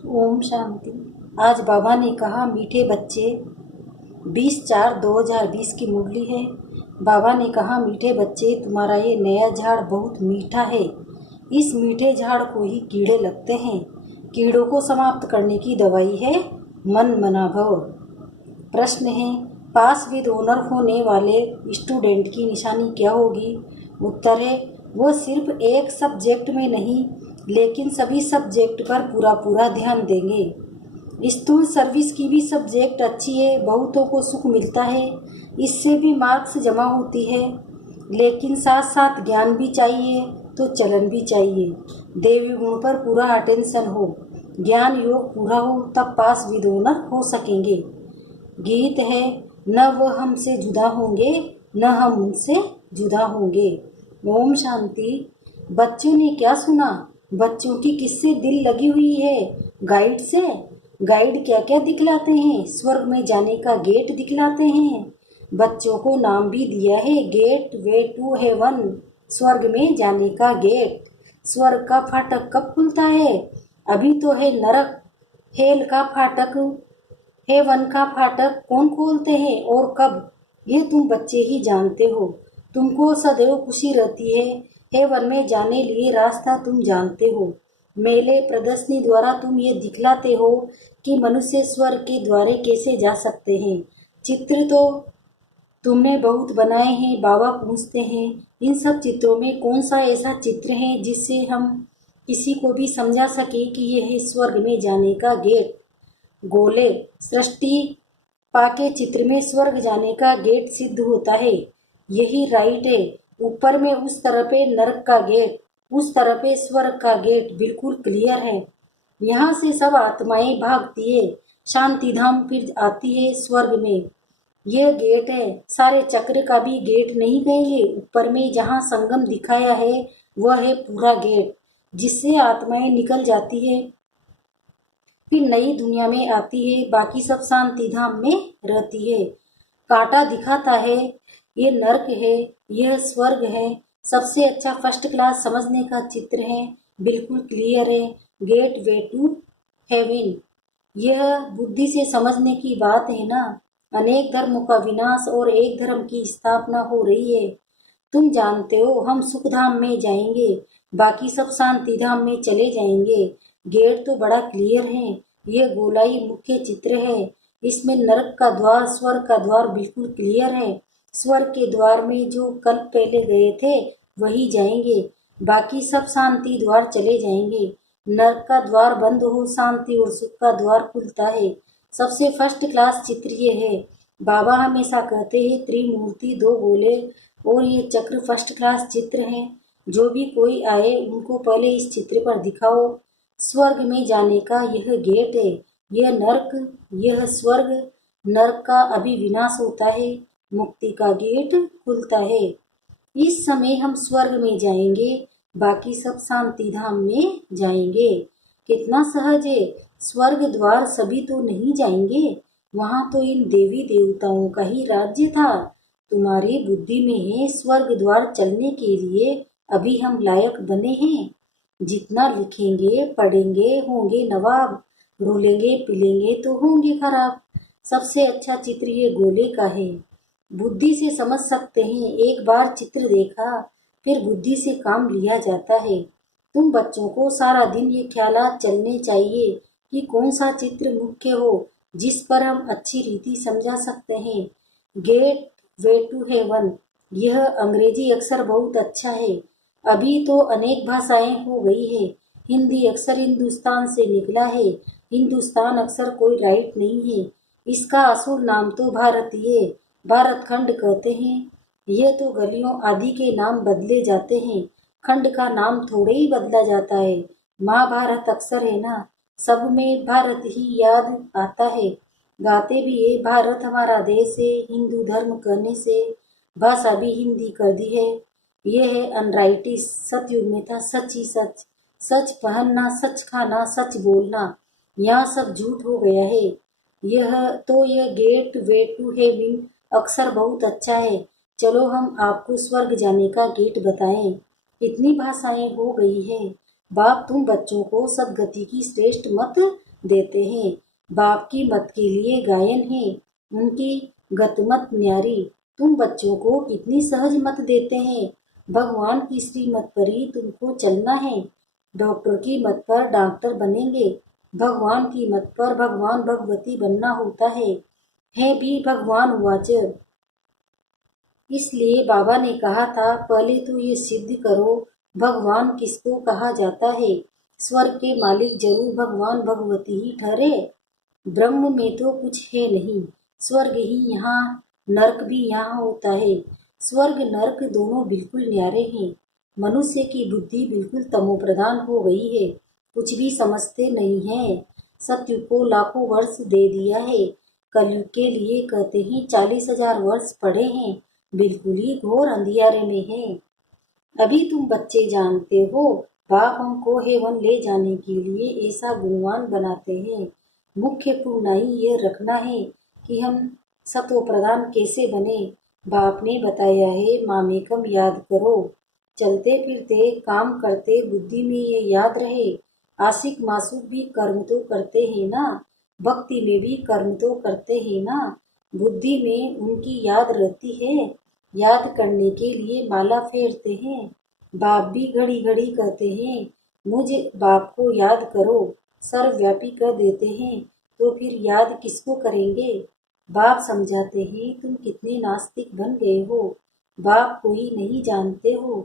ओम शांति। आज बाबा ने कहा, मीठे बच्चे, 20/4/2020 की मुरली है। बाबा ने कहा, मीठे बच्चे, तुम्हारा ये नया झाड़ बहुत मीठा है। इस मीठे झाड़ को ही कीड़े लगते हैं। कीड़ों को समाप्त करने की दवाई है मन मना भव। प्रश्न है, पास विद ऑनर होने वाले स्टूडेंट की निशानी क्या होगी? उत्तर है, वो सिर्फ एक सब्जेक्ट में नहीं लेकिन सभी सब्जेक्ट पर पूरा ध्यान देंगे। स्थूल सर्विस की भी सब्जेक्ट अच्छी है, बहुतों को सुख मिलता है, इससे भी मार्क्स जमा होती है, लेकिन साथ साथ ज्ञान भी चाहिए तो चलन भी चाहिए। देवी गुण पर पूरा अटेंशन हो, ज्ञान योग पूरा हो, तब पास विद ऑनर हो सकेंगे। गीत है, न वो हमसे जुदा होंगे न हम उनसे जुदा होंगे। ओम शांति। बच्चों ने क्या सुना? बच्चों की किससे दिल लगी हुई है? गाइड से। गाइड क्या क्या दिखलाते हैं? स्वर्ग में जाने का गेट दिखलाते हैं। बच्चों को नाम भी दिया है, गेट वे टू हेवन, स्वर्ग में जाने का गेट। स्वर्ग का फाटक कब खुलता है? अभी तो है नरक। हेल का फाटक, हेवन का फाटक कौन खोलते हैं और कब, ये तुम बच्चे ही जानते हो। तुमको सदैव खुशी रहती है, हेवन में जाने लिए रास्ता तुम जानते हो। मेले प्रदर्शनी द्वारा तुम ये दिखलाते हो कि मनुष्य स्वर्ग के द्वारे कैसे जा सकते हैं। चित्र तो तुमने बहुत बनाए हैं। बाबा पूछते हैं, इन सब चित्रों में कौन सा ऐसा चित्र है जिससे हम किसी को भी समझा सके कि यह है स्वर्ग में जाने का गेट? गोले। सृष्टि पाके चित्र में स्वर्ग जाने का गेट सिद्ध होता है। यही राइट है। ऊपर में उस तरफ है नरक का गेट, उस तरफ है स्वर्ग का गेट, बिल्कुल क्लियर है। यहाँ से सब आत्माएं भागती है, शांति धाम फिर आती है स्वर्ग में। यह गेट है, सारे चक्र का भी गेट नहीं कहेंगे। ऊपर में जहाँ संगम दिखाया है वह है पूरा गेट, जिससे आत्माएं निकल जाती है, फिर नई दुनिया में आती है, बाकी सब शांति धाम में रहती है। कांटा दिखाता है, ये नर्क है, यह स्वर्ग है। सबसे अच्छा फर्स्ट क्लास समझने का चित्र है, बिल्कुल क्लियर है। गेट वे टू हेवन, यह बुद्धि से समझने की बात है ना। अनेक धर्मों का विनाश और एक धर्म की स्थापना हो रही है। तुम जानते हो हम सुख धाम में जाएंगे, बाकी सब शांति धाम में चले जाएंगे। गेट तो बड़ा क्लियर है। यह गोलाई मुख्य चित्र है। इसमें नरक का द्वार, स्वर्ग का द्वार बिल्कुल क्लियर है। स्वर्ग के द्वार में जो कल पहले गए थे वही जाएंगे, बाकी सब शांति द्वार चले जाएंगे। नरक का द्वार बंद हो, शांति और सुख का द्वार खुलता है। सबसे फर्स्ट क्लास चित्र ये है। बाबा हमेशा कहते हैं त्रिमूर्ति, दो गोले और ये चक्र फर्स्ट क्लास चित्र हैं। जो भी कोई आए उनको पहले इस चित्र पर दिखाओ। स्वर्ग में जाने का यह गेट है, यह नरक, यह स्वर्ग। नरक का अभी विनाश होता है, मुक्ति का गेट खुलता है। इस समय हम स्वर्ग में जाएंगे, बाकी सब शांति धाम में जाएंगे। कितना सहज है। स्वर्ग द्वार सभी तो नहीं जाएंगे, वहां तो इन देवी देवताओं का ही राज्य था। तुम्हारी बुद्धि में है स्वर्ग द्वार चलने के लिए, अभी हम लायक बने हैं। जितना लिखेंगे पढ़ेंगे होंगे नवाब, रोलेंगे पिलेंगे तो होंगे खराब। सबसे अच्छा चित्र ये गोले का है। बुद्धि से समझ सकते हैं, एक बार चित्र देखा फिर बुद्धि से काम लिया जाता है। तुम बच्चों को सारा दिन ये ख्यालात चलने चाहिए कि कौन सा चित्र मुख्य हो, जिस पर हम अच्छी रीति समझा सकते हैं। गेट वे टू हेवन, यह अंग्रेजी अक्षर बहुत अच्छा है। अभी तो अनेक भाषाएं हो गई है। हिंदी अक्षर हिंदुस्तान से निकला है। हिंदुस्तान अक्षर कोई राइट नहीं है। इसका असुर नाम तो भारतीय है, भारत खंड कहते हैं। ये तो गलियों आदि के नाम बदले जाते हैं, खंड का नाम थोड़े ही बदला जाता है। महाभारत अक्षर है ना, सब में भारत ही याद आता है। गाते भी है, भारत हमारा देश है, हिंदू धर्म करने से भाषा भी हिंदी कर दी है। यह है अनराइटिस, सतयुग में था सच ही सच। सच पहनना, सच खाना, सच बोलना, यहाँ सब झूठ हो गया है। यह गेट वे टू हेवन अक्षर बहुत अच्छा है। चलो हम आपको स्वर्ग जाने का गेट बताएं। इतनी भाषाएं हो गई है। बाप तुम बच्चों को सदगति की श्रेष्ठ मत देते हैं। बाप की मत के लिए गायन है, उनकी गतमत न्यारी। तुम बच्चों को कितनी सहज मत देते हैं। भगवान की श्रीमत पर ही तुमको चलना है। डॉक्टर की मत पर डॉक्टर बनेंगे, भगवान की मत पर भगवान भगवती बनना होता है भी भगवान उवाच। इसलिए बाबा ने कहा था, पहले तो ये सिद्ध करो भगवान किसको कहा जाता है। स्वर्ग के मालिक जरूर भगवान भगवती ही ठहरे। ब्रह्म में तो कुछ है नहीं, स्वर्ग ही यहाँ, नरक भी यहाँ होता है। स्वर्ग नरक दोनों बिल्कुल न्यारे हैं। मनुष्य की बुद्धि बिल्कुल तमोप्रधान हो गई है, कुछ भी समझते नहीं है। सत्युग को लाखों वर्ष दे दिया है, कलयुग के लिए कहते हैं 40,000 वर्ष पड़े हैं, बिल्कुल ही घोर अंधियारे में है। अभी तुम बच्चे जानते हो, बाप हमको हेवन ले जाने के लिए ऐसा गुणवान बनाते हैं। मुख्य पुनाई ये रखना है कि हम सतो प्रधान कैसे बने। बाप ने बताया है, मामेकम याद करो। चलते फिरते काम करते बुद्धि में ये याद रहे। आशिक मासूक भी कर्म तो करते हैं ना, भक्ति में भी कर्म तो करते हैं ना, बुद्धि में उनकी याद रहती है। याद करने के लिए माला फेरते हैं। बाप भी घड़ी घड़ी कहते हैं, मुझे बाप को याद करो। सर्वव्यापी कर देते हैं, तो फिर याद किसको करेंगे। बाप समझाते हैं, तुम कितने नास्तिक बन गए हो। बाप को ही नहीं जानते हो,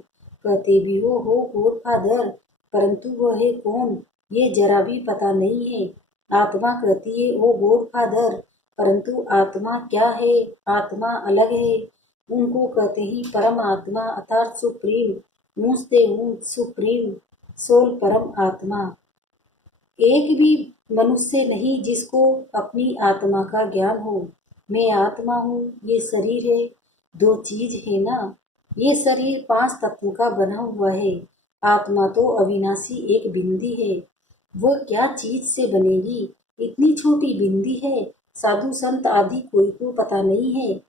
कहते भी हो गॉड फादर, परंतु वह है कौन ये जरा भी पता नहीं है। आत्मा कहती है ओ गॉड फादर, परंतु आत्मा क्या है। आत्मा अलग है, उनको कहते हैं परम आत्मा अर्थात सुप्रीम। ऊंचते ऊंच सुप्रीम सोल परम आत्मा। एक भी मनुष्य नहीं जिसको अपनी आत्मा का ज्ञान हो। मैं आत्मा हूँ, ये शरीर है, दो चीज है ना। ये शरीर 5 तत्वों का बना हुआ है। आत्मा तो अविनाशी एक बिंदी है, वो क्या चीज से बनेगी। इतनी छोटी बिंदी है, साधु संत आदि कोई को पता नहीं है।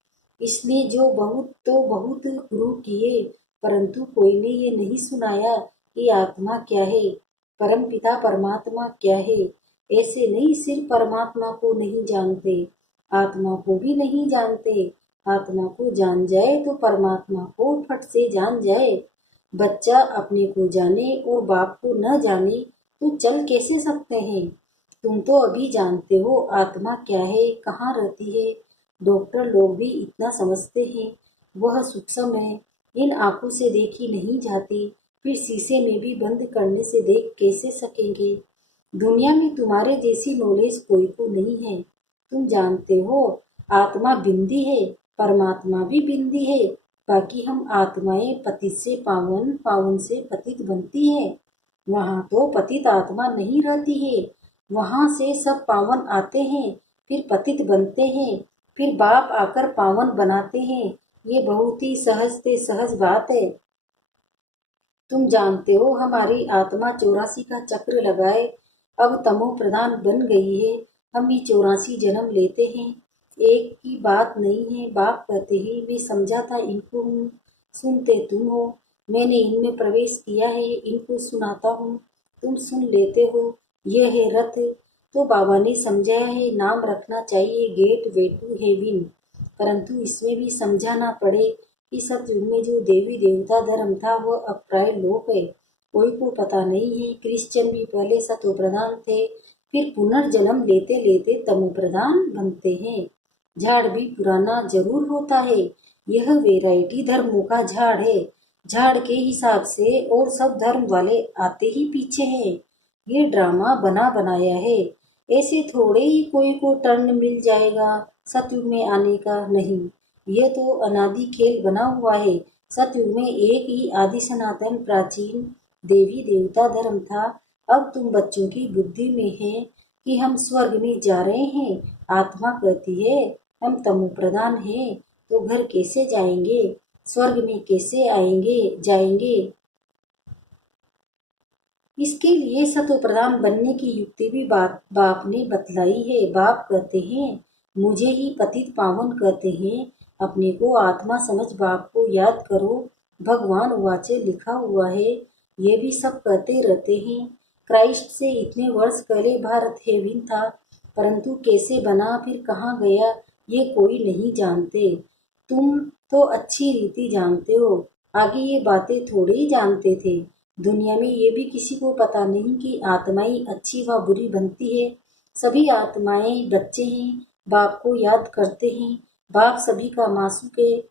इसने जो बहुत तो बहुत गुरु किए, परंतु कोई ने ये नहीं सुनाया कि आत्मा क्या है, परम पिता परमात्मा क्या है। ऐसे नहीं सिर्फ परमात्मा को नहीं जानते, आत्मा को भी नहीं जानते। आत्मा को जान जाए तो परमात्मा को फट से जान जाए। बच्चा अपने को जाने और बाप को न जाने तो चल कैसे सकते हैं। तुम तो अभी जानते हो आत्मा क्या है, कहाँ रहती है। डॉक्टर लोग भी इतना समझते हैं, वह सूक्ष्म है, इन आंखों से देखी नहीं जाती, फिर शीशे में भी बंद करने से देख कैसे सकेंगे। दुनिया में तुम्हारे जैसी नॉलेज कोई को नहीं है। तुम जानते हो आत्मा बिंदी है, परमात्मा भी बिंदी है। बाकी हम आत्माएं पतित से पावन, पावन से पतित बनती है। वहाँ तो पतित आत्मा नहीं रहती है, वहाँ से सब पावन आते हैं, फिर पतित बनते हैं, फिर बाप आकर पावन बनाते हैं। ये बहुत ही सहज से सहज बात है। तुम जानते हो हमारी आत्मा 84 का चक्र लगाए अब तमो प्रधान बन गई है। हम भी 84 जन्म लेते हैं, एक की बात नहीं है। बाप कहते हैं, मैं समझा था इनको हूँ, सुनते तुम हो। मैंने इनमें प्रवेश किया है, इनको सुनाता हूँ, तुम सुन लेते हो। यह है रथ। तो बाबा ने समझाया है, नाम रखना चाहिए गेट वे टू हेवन, परंतु इसमें भी समझाना पड़े कि सतयुग में जो देवी देवता धर्म था वह अप्राय लोक है, कोई को पता नहीं है। क्रिश्चियन भी पहले सतो प्रधान थे, फिर पुनर्जन्म लेते लेते तमो प्रधान बनते हैं। झाड़ भी पुराना जरूर होता है, यह वैरायटी धर्मों का झाड़ है। झाड़ के हिसाब से और सब धर्म वाले आते ही पीछे हैं। ये ड्रामा बना बनाया है, ऐसे थोड़े ही कोई को टर्न मिल जाएगा सतयुग में आने का। नहीं, यह तो अनादि खेल बना हुआ है। सतयुग में एक ही आदि सनातन प्राचीन देवी देवता धर्म था। अब तुम बच्चों की बुद्धि में है कि हम स्वर्ग में जा रहे हैं। आत्मा कहती है हम तमो प्रधान हैं, तो घर कैसे जाएंगे, स्वर्ग में कैसे आएंगे जाएंगे। इसके लिए सतो प्रधान बनने की युक्ति भी बाप ने बतलाई है। बाप कहते हैं, मुझे ही पतित पावन कहते हैं, अपने को आत्मा समझ बाप को याद करो। भगवान वाचे लिखा हुआ है, ये भी सब कहते रहते हैं। क्राइस्ट से इतने वर्ष पहले भारत हेविन था, परंतु कैसे बना फिर कहाँ गया ये कोई नहीं जानते। तुम तो अच्छी रीति जानते हो, आगे ये बातें थोड़े ही जानते थे। दुनिया में ये भी किसी को पता नहीं कि आत्माएं अच्छी व बुरी बनती है। सभी आत्माएं बच्चे हैं, बाप को याद करते हैं। बाप सभी का मासूक है,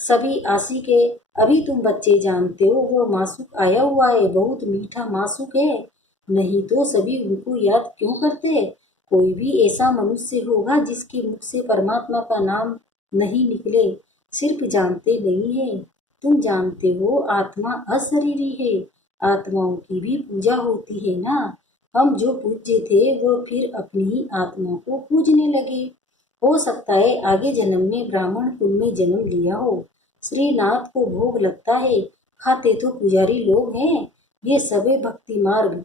सभी आशिक है। अभी तुम बच्चे जानते हो वो मासूक आया हुआ है, बहुत मीठा मासूक है। नहीं तो सभी उनको याद क्यों करते। कोई भी ऐसा मनुष्य होगा जिसके मुख से परमात्मा का नाम नहीं निकले। सिर्फ जानते नहीं है, तुम जानते हो आत्मा अशरीरी है। आत्माओं की भी पूजा होती है ना। हम जो पूज्य थे वो फिर अपनी ही आत्मा को पूजने लगे। हो सकता है आगे जन्म में ब्राह्मण कुल में जन्म लिया हो। श्रीनाथ को भोग लगता है, खाते तो पुजारी लोग हैं। ये सबे भक्ति मार्ग।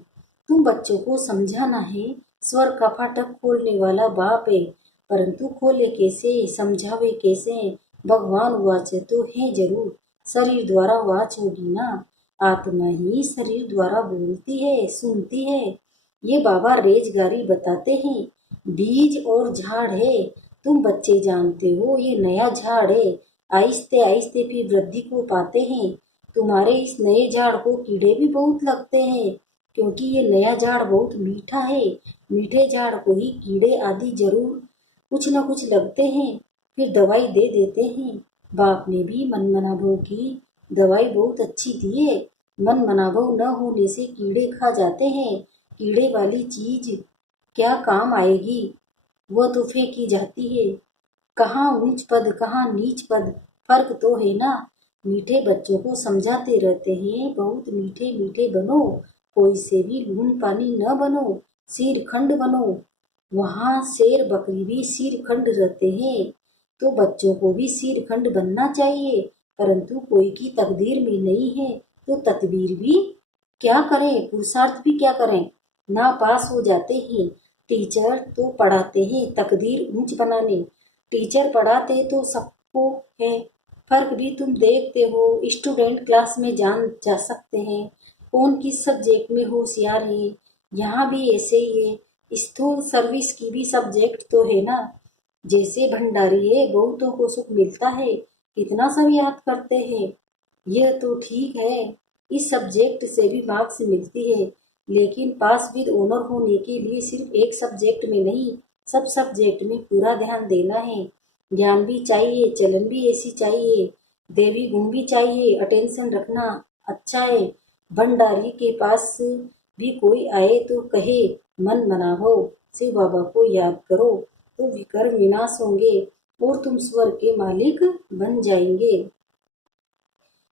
तुम बच्चों को समझाना है, स्वर्ग का फाटक खोलने वाला बाप है, परंतु खोले कैसे, समझावे कैसे। भगवान वाच तो है जरूर, शरीर द्वारा वाच होगी ना। आत्मा ही शरीर द्वारा बोलती है, सुनती है। ये बाबा रेजगारी बताते हैं। बीज और झाड़ है, तुम बच्चे जानते हो ये नया झाड़ है। आहिस्ते आहिस्ते फिर वृद्धि को पाते हैं। तुम्हारे इस नए झाड़ को कीड़े भी बहुत लगते हैं, क्योंकि ये नया झाड़ बहुत मीठा है। मीठे झाड़ को ही कीड़े आदि जरूर कुछ न कुछ लगते हैं, फिर दवाई दे देते हैं। बाप ने भी मनमनाभव की दवाई बहुत अच्छी दी है। मनमनाभव न होने से कीड़े खा जाते हैं। कीड़े वाली चीज क्या काम आएगी, वह तो फेंकी जाती है। कहाँ ऊंच पद कहाँ नीच पद, फर्क तो है ना। मीठे बच्चों को समझाते रहते हैं, बहुत मीठे मीठे बनो, कोई से भी लून पानी न बनो, सिर खंड बनो। वहाँ शेर बकरी भी सिर खंड रहते हैं, तो बच्चों को भी सिर खंड बनना चाहिए। परंतु कोई की तकदीर में नहीं है, तो तदबीर भी क्या करें, पुरुषार्थ भी क्या करें। ना पास हो जाते हैं। टीचर तो पढ़ाते हैं तकदीर ऊंच बनाने। टीचर पढ़ाते तो सबको है, फर्क भी तुम देखते हो। स्टूडेंट क्लास में जान जा सकते हैं कौन किस सब्जेक्ट में होशियार है। यहाँ भी ऐसे ही है। स्थूल सर्विस की भी सब्जेक्ट तो है ना। जैसे भंडारी है, बहुतों को सुख मिलता है, कितना सब याद करते हैं। यह तो ठीक है, इस सब्जेक्ट से भी मार्क्स मिलती है, लेकिन पास विद ऑनर होने के लिए सिर्फ एक सब्जेक्ट में नहीं, सब सब्जेक्ट में पूरा ध्यान देना है। ज्ञान भी चाहिए, चलन भी ऐसी चाहिए, देवी गुण भी चाहिए, अटेंशन रखना अच्छा है। भंडारी के पास भी कोई आए तो कहे मन मनाओ, शिव बाबा को याद करो, तो विकर्म विनाश होंगे और तुम स्वर्ग के मालिक बन जाएंगे।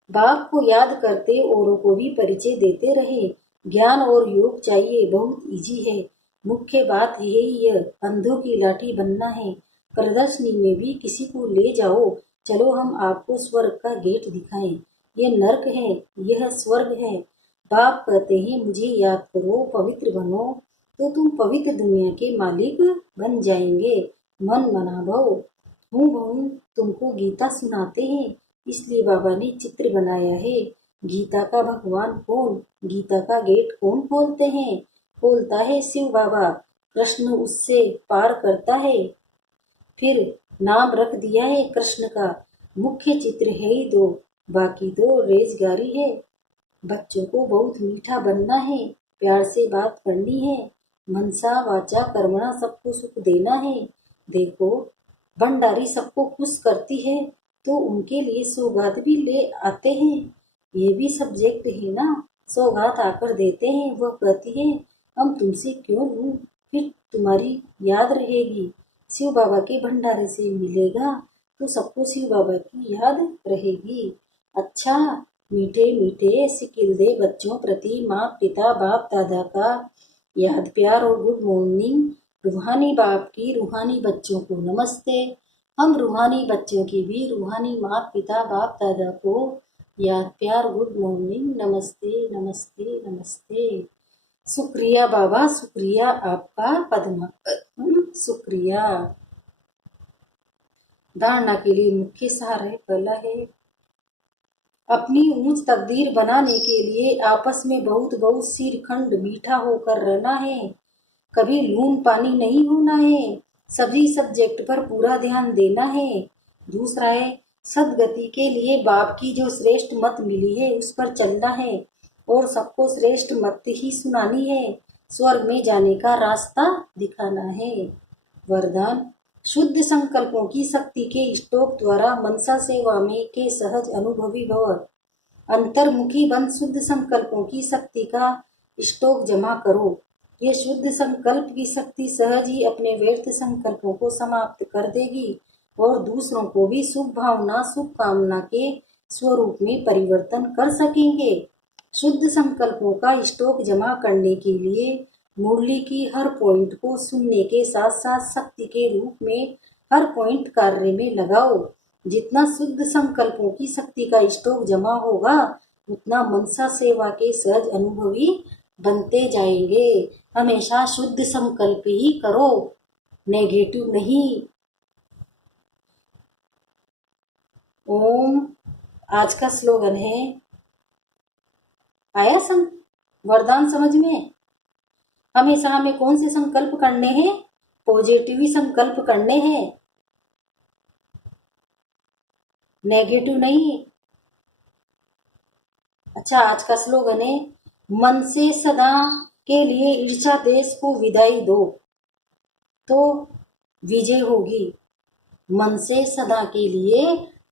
बाप को याद करते औरों को भी परिचय देते रहे। ज्ञान और योग चाहिए, बहुत इजी है। मुख्य बात है यह, अंधों की लाठी बनना है। प्रदर्शनी में भी किसी को ले जाओ, चलो हम आपको स्वर्ग का गेट दिखाएं। यह नर्क है, यह स्वर्ग है। बाप कहते हैं मुझे याद करो, पवित्र बनो, तो तुम पवित्र दुनिया के मालिक बन जाएंगे। मन मनाभव हूँ बहु तुमको गीता सुनाते हैं, इसलिए बाबा ने चित्र बनाया है। गीता का भगवान कौन, गीता का गेट कौन खोलते हैं, खोलता है शिव बाबा। कृष्ण उससे पार करता है, फिर नाम रख दिया है कृष्ण का। मुख्य चित्र है ही दो, बाकी तो रेजगारी है। बच्चों को बहुत मीठा बनना है, प्यार से बात करनी है, मनसा वाचा कर्मणा सबको सुख देना है। देखो भंडारी सबको खुश करती है, तो उनके लिए सौगात भी ले आते हैं। ये भी सब्जेक्ट है ना। सौगात आकर देते हैं, वह कहती है हम तुमसे क्यों लूं, फिर तुम्हारी याद रहेगी। शिव बाबा के भंडारे से मिलेगा तो सबको शिव बाबा की याद रहेगी। अच्छा, मीठे मीठे सिकिल दे बच्चों प्रति माँ पिता बाप दादा का याद प्यार और गुड मॉर्निंग। रूहानी बाप की रूहानी बच्चों को नमस्ते। हम रूहानी बच्चों की भी रूहानी माँ पिता बाप दादा को याद प्यार गुड मॉर्निंग, नमस्ते नमस्ते नमस्ते। शुक्रिया बाबा, शुक्रिया आपका, पद्मा शुक्रिया। धारणा के लिए मुख्य सार है, पहला है अपनी ऊंच तकदीर बनाने के लिए आपस में बहुत बहुत सिरखंड मीठा होकर रहना है। कभी लून पानी नहीं होना है। सभी सब्जेक्ट पर पूरा ध्यान देना है। दूसरा है, सदगति के लिए बाप की जो श्रेष्ठ मत मिली है उस पर चलना है और सबको श्रेष्ठ मत ही सुनानी है। स्वर्ग में जाने का रास्ता दिखाना है। वरदान, शुद्ध संकल्पों की शक्ति के स्टोक द्वारा मनसा सेवा में के सहज अनुभवी भव। अंतर्मुखी बन शुद्ध संकल्पों की शक्ति का स्टोक जमा करो। ये शुद्ध संकल्प की शक्ति सहज ही अपने व्यर्थ संकल्पों को समाप्त कर देगी और दूसरों को भी शुभ भावना शुभ कामना के स्वरूप में परिवर्तन कर सकेंगे। शुद्ध संकल्पों का स्टॉक जमा करने के लिए मुरली की हर पॉइंट को सुनने के साथ साथ शक्ति के रूप में हर पॉइंट कार्य में लगाओ। जितना शुद्ध संकल्पों की शक्ति का स्टॉक जमा होगा उतना मनसा सेवा के सहज अनुभवी बनते जाएंगे। हमेशा शुद्ध संकल्प ही करो, नेगेटिव नहीं। ओम। आज का स्लोगन है, आया वरदान समझ में? हमेशा हमें कौन से संकल्प करने हैं? पॉजिटिव ही संकल्प करने हैं, नेगेटिव नहीं। अच्छा, आज का स्लोगन है, मन से सदा के लिए ईर्ष्या देश को विदाई दो तो विजय होगी। मन से सदा के लिए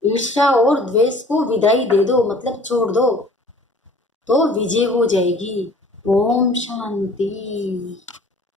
ईर्ष्या और द्वेष को विदाई दे दो, मतलब छोड़ दो, तो विजय हो जाएगी। ओम शांति।